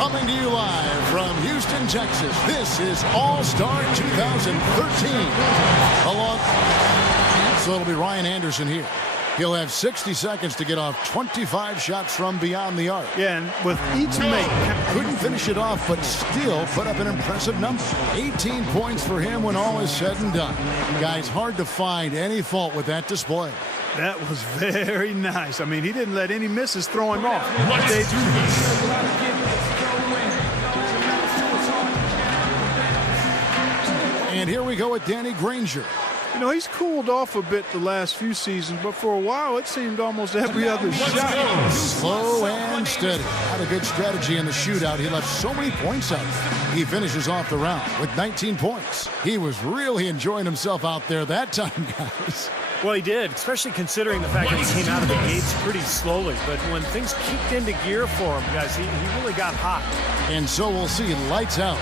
Coming to you live from Houston, Texas, this is All-Star 2013. So it'll be Ryan Anderson here. He'll have 60 seconds to get off 25 shots from beyond the arc. Yeah, and with each make. Couldn't finish it off, but still put up an impressive number. 18 points for him when all is said and done. Guys, hard to find any fault with that display. That was very nice. I mean, he didn't let any misses throw him off. And here we go with Danny Granger. You know, he's cooled off a bit the last few seasons, but for a while it seemed almost every other shot. Slow and steady. Had a good strategy in the shootout. He left so many points out. He finishes off the round with 19 points. He was really enjoying himself out there that time, guys. Well, he did, especially considering the fact that he came out of the gates pretty slowly. But when things kicked into gear for him, guys, he really got hot. And so we'll see lights out.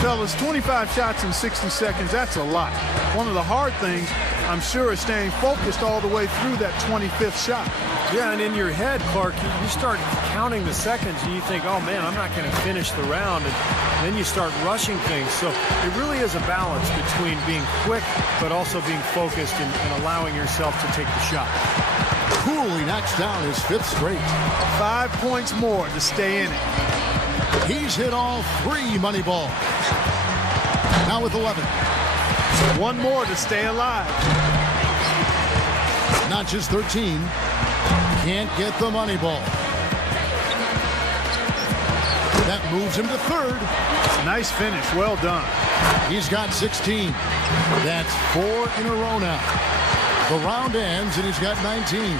Fellas, 25 shots in 60 seconds, that's a lot. One of the hard things, I'm sure, is staying focused all the way through that 25th shot. Yeah, and in your head, Clark, you start counting the seconds and you think, oh, man, I'm not going to finish the round. And then you start rushing things. So it really is a balance between being quick but also being focused and allowing yourself to take the shot. Coolly knocks down his 5th straight. 5 points more to stay in it. He's hit all 3 money balls. Now with 11. One more to stay alive. Not just 13. Can't get the money ball. That moves him to 3rd. Nice finish. Well done. He's got 16. That's 4 in a row now. The round ends and he's got 19.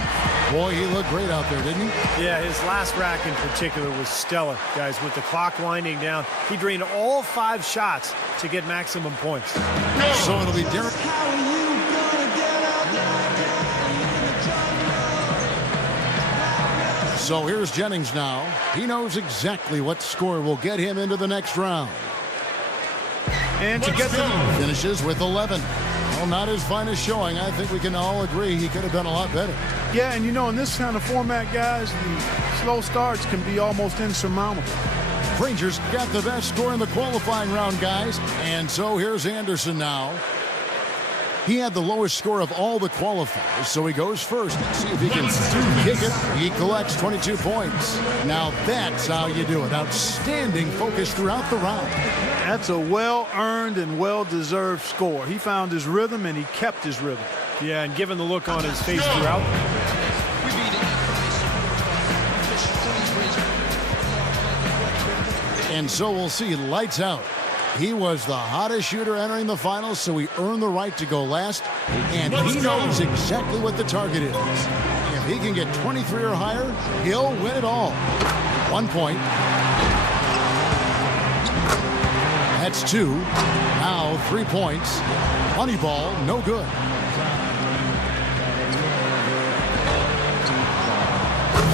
Boy, he looked great out there, didn't he? Yeah, his last rack in particular was stellar, guys. With the clock winding down, he drained all 5 shots to get maximum points. So it'll be Derek. So here's Jennings now. He knows exactly what score will get him into the next round. And to get them. Finishes with 11. Well, not his finest showing. I think we can all agree he could have done a lot better. Yeah, and you know, in this kind of format, guys, the slow starts can be almost insurmountable. Granger's got the best score in the qualifying round, guys. And so here's Anderson now. He had the lowest score of all the qualifiers, so he goes first. See if he can kick it. He collects 22 points. Now that's how you do it. Outstanding focus throughout the round. That's a well-earned and well-deserved score. He found his rhythm, and he kept his rhythm. Yeah, and given the look on his face throughout. And so we'll see lights out. He was the hottest shooter entering the finals, so he earned the right to go last. And he knows exactly what the target is. If he can get 23 or higher, he'll win it all. 1 point. That's 2. Now 3 points. Money ball, no good.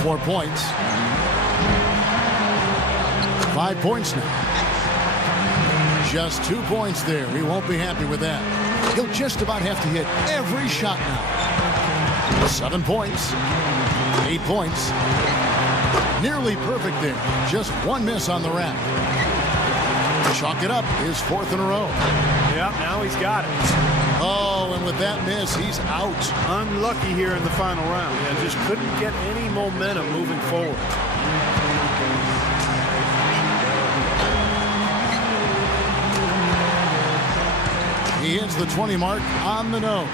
4 points. 5 points now. Just 2 points there. He won't be happy with that. He'll just about have to hit every shot now. 7 points. 8 points. Nearly perfect there. Just 1 miss on the rack. Chalk it up. His 4th in a row. Yeah, now he's got it. Oh, and with that miss, he's out. Unlucky here in the final round. Yeah, just couldn't get any momentum moving forward. He hits the 20 mark on the nose.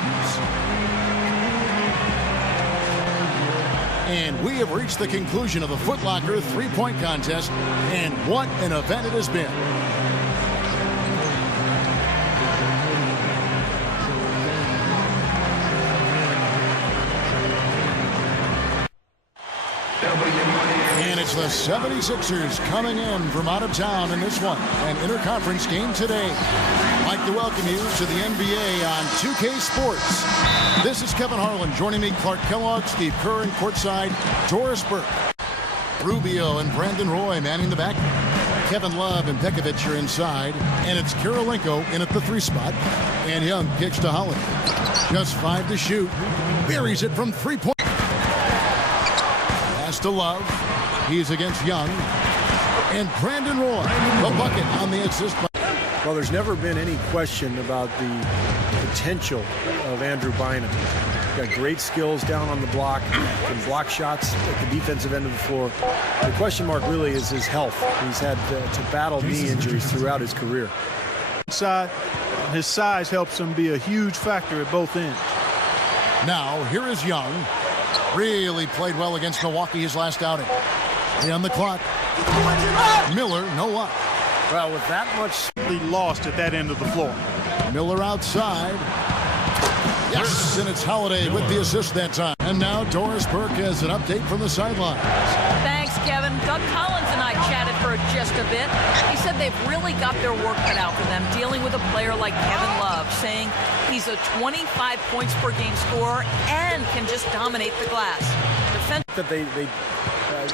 And we have reached the conclusion of the Foot Locker 3-point contest, and what an event it has been. And it's the 76ers coming in from out of town in this one, an interconference game today. I'd like to welcome you to the NBA on 2K Sports. This is Kevin Harlan. Joining me, Clark Kellogg, Steve Kerr, and courtside, Doris Burke. Rubio and Brandon Roy manning the back. Kevin Love and Pekovic are inside. And it's Karolinko in at the 3 spot. And Young kicks to Holiday. Just 5 to shoot. Buries it from 3-point. Pass to Love. He's against Young. And Brandon Roy, the bucket on the assist. Well, there's never been any question about the potential of Andrew Bynum. Got great skills down on the block, can block shots at the defensive end of the floor. The question mark really is his health. He's had to battle knee injuries throughout his career. His size helps him be a huge factor at both ends. Now, here is Young. Really played well against Milwaukee his last outing. On the clock. Miller, no luck. Well, with that much lost at that end of the floor. Miller outside. Yes, and it's Holiday with the assist that time. And now Doris Burke has an update from the sidelines. Thanks, Kevin. Doug Collins and I chatted for just a bit. He said they've really got their work cut out for them dealing with a player like Kevin Love, saying he's a 25 points per game scorer and can just dominate the glass. That they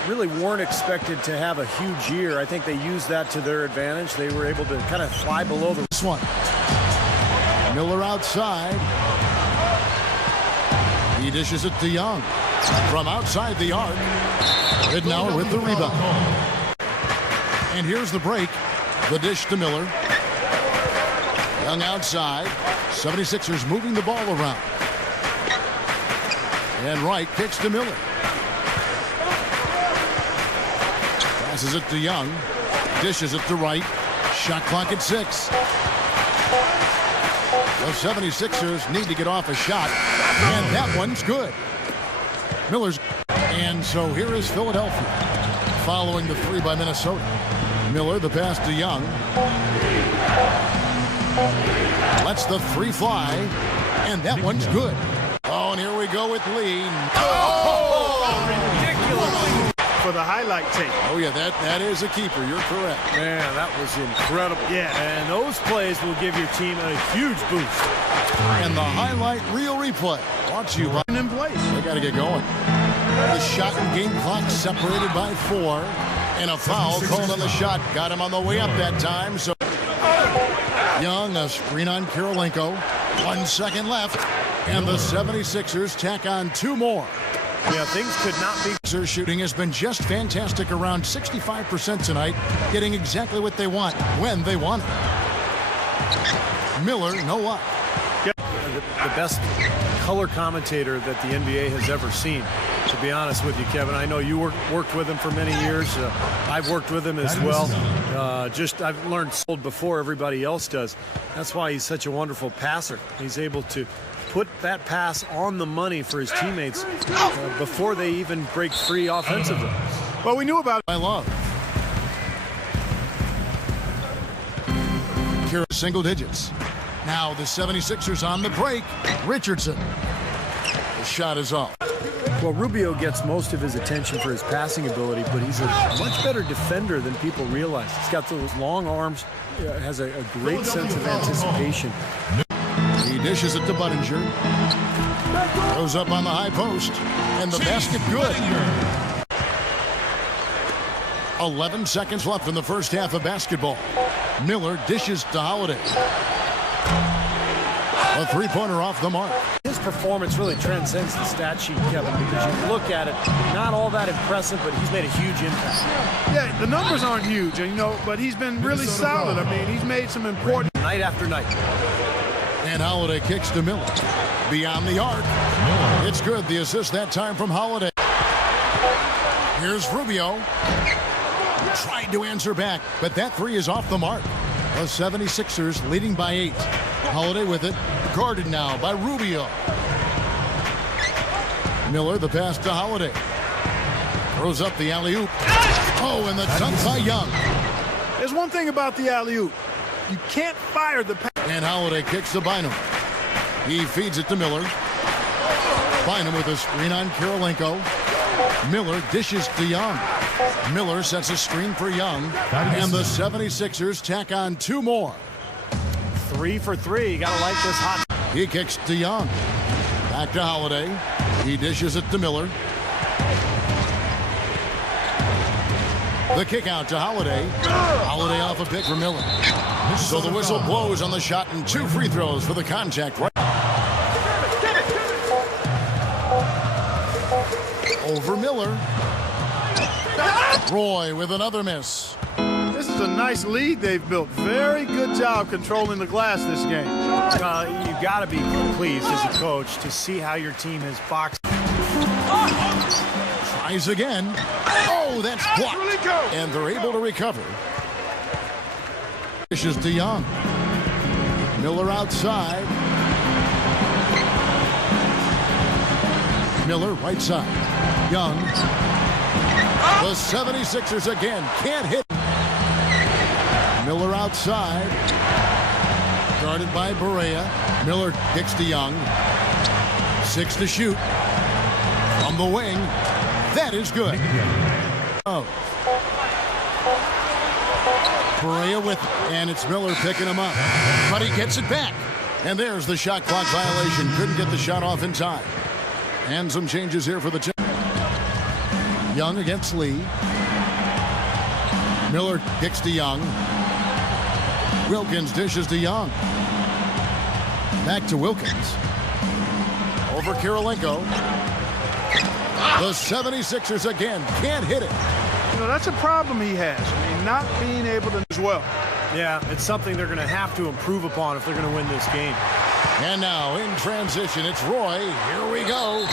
really weren't expected to have a huge year. I think they used that to their advantage. They were able to kind of fly below this one. Miller outside. He dishes it to Young. From outside the arc. Ridnour with the rebound. And here's the break. The dish to Miller. Young outside. 76ers moving the ball around. And Wright kicks to Miller. Passes it to Young. Dishes it to Wright. Shot clock at 6. The 76ers need to get off a shot. And that one's good. Miller's. And so here is Philadelphia. Following the three by Minnesota. Miller, the pass to Young. Lets the three fly. And that one's good. Oh, and here we go with Lee. Oh, ridiculous. For the highlight tape. Oh, yeah, that is a keeper. You're correct. Man, that was incredible. Yeah. And those plays will give your team a huge boost. And the highlight reel replay. Watch you. In place. They got to get going. The shot and game clock separated by 4. And a foul called on the shot. Got him on the way up that time. So Young, a screen on Kirilenko. 1 second left. And the 76ers tack on 2 more. Yeah, things could not be. Their shooting has been just fantastic, around 65% tonight, getting exactly what they want when they want it. Miller, no luck. The best color commentator that the NBA has ever seen, to be honest with you, Kevin. I know you worked with him for many years. I've worked with him as well. I've learned before everybody else does. That's why he's such a wonderful passer. He's able to put that pass on the money for his teammates before they even break free offensively. Well, we knew about it. I love. Kira single digits. Now the 76ers on the break. Richardson. The shot is off. Well, Rubio gets most of his attention for his passing ability, but he's a much better defender than people realize. He's got those long arms, has a great sense of anticipation. He dishes it to Budinger. Goes up on the high post. And the basket good. 11 seconds left in the first half of basketball. Miller dishes to Holiday. A three-pointer off the mark. His performance really transcends the stat sheet, Kevin, because you look at it, not all that impressive, but he's made a huge impact. Yeah, the numbers aren't huge, but he's been really solid. I mean, he's made some important. Night after night. And Holiday kicks to Miller. Beyond the arc. It's good. The assist that time from Holiday. Here's Rubio. Tried to answer back, but that three is off the mark. The 76ers leading by 8. Holiday with it. Guarded now by Rubio. Miller, the pass to Holiday. Throws up the alley-oop. Oh, and the dunk by Young. There's one thing about the alley-oop. You can't fire the pass. And Holiday kicks to Bynum. He feeds it to Miller. Bynum with a screen on Kirilenko. Miller dishes to Young. Miller sets a screen for Young. And the 76ers tack on 2 more. 3 for 3. You gotta like this hot. He kicks to Young. Back to Holiday. He dishes it to Miller. The kick out to Holiday. Holiday off a pick for Miller. So the whistle blows on the shot and 2 free throws for the contact. Over Miller. Roy with another miss. This is a nice lead they've built. Very good job controlling the glass this game. You got to be pleased as a coach to see how your team has boxed. Tries again. Oh, that's blocked. And they're able to recover. Dishes to Young. Miller outside. Miller right side. Young. The 76ers again can't hit. Miller outside. Guarded by Barea. Miller kicks to Young. 6 to shoot. From the wing. That is good. Oh. Barea with it. And it's Miller picking him up. But he gets it back. And there's the shot clock violation. Couldn't get the shot off in time. And some changes here for the team. Young against Lee. Miller kicks to Young. Wilkins dishes to Young. Back to Wilkins. Over Kirilenko. The 76ers again can't hit it. You know, that's a problem he has. I mean, not being able to as well. Yeah, it's something they're going to have to improve upon if they're going to win this game. And now in transition, it's Roy. Here we go.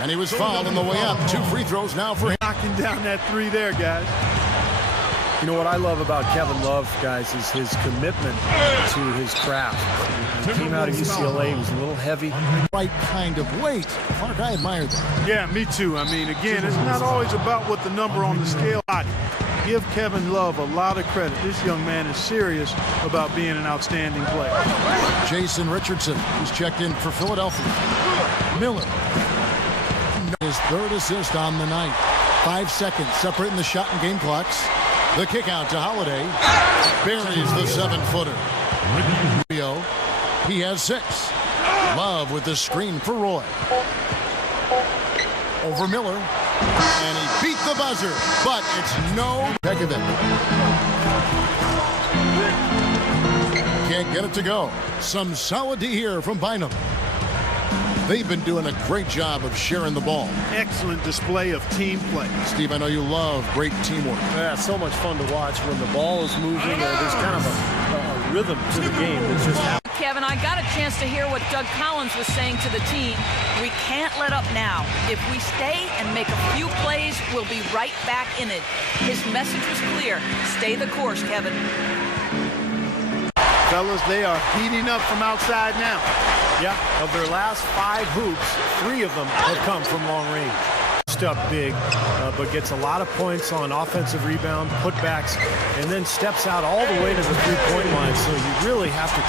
And he was fouled on the way up. 2 free throws now for him. Knocking down that 3 there, guys. You know what I love about Kevin Love, guys, is his commitment to his craft. He came out of UCLA, he was a little heavy. Right kind of weight. Clark, I admire that. Yeah, me too. I mean, again, it's not always about what the number on the scale. Give Kevin Love a lot of credit. This young man is serious about being an outstanding player. Jason Richardson, who's checked in for Philadelphia. Miller. His 3rd assist on the night. 5 seconds separating the shot and game clocks. The kick out to Holiday. Buries the 7-footer. Rubio. He has 6. Love with the screen for Roy. Over Miller. And he beat the buzzer. But it's no heck of it. Can't get it to go. Some solid D here from Bynum. They've been doing a great job of sharing the ball. Excellent display of team play. Steve, I know you love great teamwork. Yeah, so much fun to watch when the ball is moving. There's kind of a rhythm to the game. It's just Kevin, I got a chance to hear what Doug Collins was saying to the team. We can't let up now. If we stay and make a few plays, we'll be right back in it. His message was clear. Stay the course, Kevin. Fellas, they are heating up from outside now. Yeah, of their last 5 hoops, 3 of them have come from long range. Up big, but gets a lot of points on offensive rebound, putbacks, and then steps out all the way to the 3-point line. So you really have to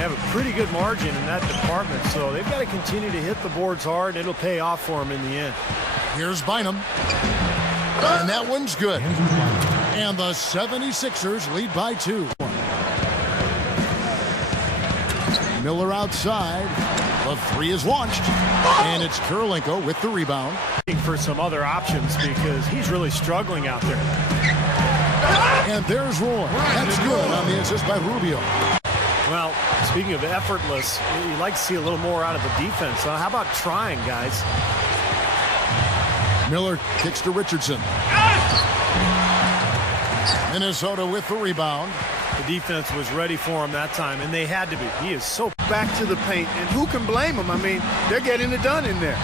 have a pretty good margin in that department. So they've got to continue to hit the boards hard. It'll pay off for them in the end. Here's Bynum. And that one's good. And the 76ers lead by 2. Miller outside. The 3 is launched. And it's Kirilenko with the rebound. For some other options because he's really struggling out there. And there's Roy. That's good on the assist by Rubio. Well, speaking of effortless, you'd like to see a little more out of the defense. How about trying, guys? Miller kicks to Richardson. Minnesota with the rebound. The defense was ready for him that time, and they had to be. He is so back to the paint, and who can blame them? I mean, they're getting it done in there.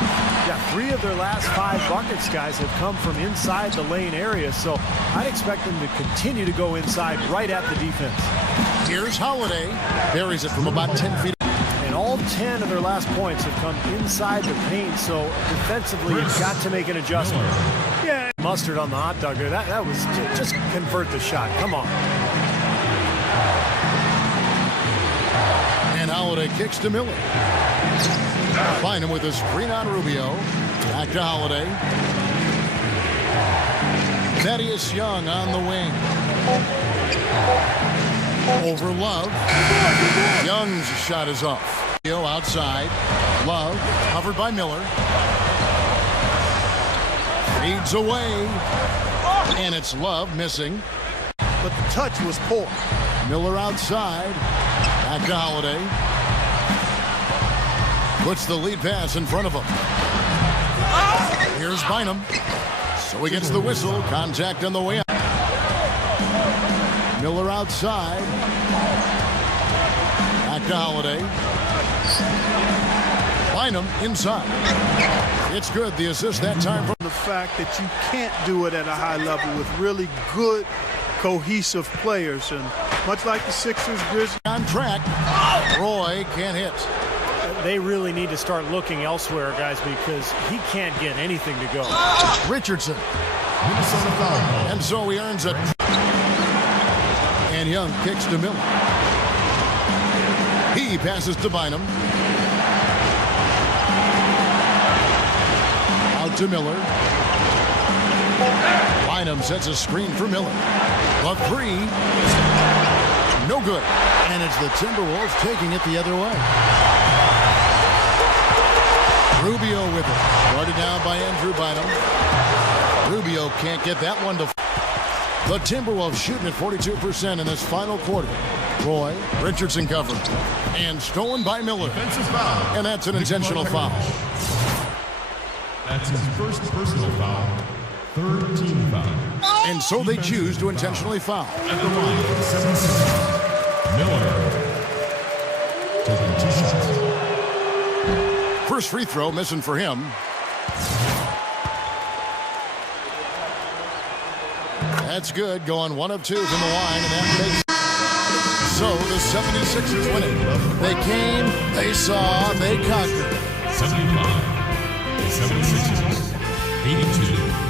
Yeah, 3 of their last 5 buckets, guys, have come from inside the lane area, so I'd expect them to continue to go inside right at the defense. Here's Holiday. Buries it from about 10 feet. And all 10 of their last points have come inside the paint, so defensively you've got to make an adjustment. Yeah. Mustard on the hot dog there. That was just convert the shot. Come on. And Holiday kicks to Miller. Bynum with a screen on Rubio. Back to Holiday. Thaddeus Young on the wing. Over Love. Young's shot is off. Outside. Love covered by Miller. Feeds away. And it's Love missing. But the touch was poor. Miller outside. Back to Holiday. Puts the lead pass in front of him. Here's Bynum. So he gets the whistle. Contact on the way up. Miller outside. Back to Holiday. Bynum inside. It's good. The assist that time from the fact that you can't do it at a high level with really good, cohesive players. And much like the Sixers, Grizzlies on track. Roy can't hit. They really need to start looking elsewhere, guys, because he can't get anything to go. Richardson. Minnesota foul. And so he earns it. And Young kicks to Miller. He passes to Bynum. Out to Miller. Bynum sets a screen for Miller. The three. No good. And it's the Timberwolves taking it the other way. Rubio with it. Guarded down by Andrew Bynum. Rubio can't get that one to. The Timberwolves shooting at 42% in this final quarter. Roy, Richardson covered. And stolen by Miller. Foul. And that's an intentional foul. That's his first personal foul. Third team foul. And so they choose to intentionally foul. At the line, 76. Miller. Taking 2 shots. First free throw missing for him. That's good. Going 1 of 2 from the line, and that makes. So the 76ers win it. They came, they saw, they conquered. 75. 76ers. 82.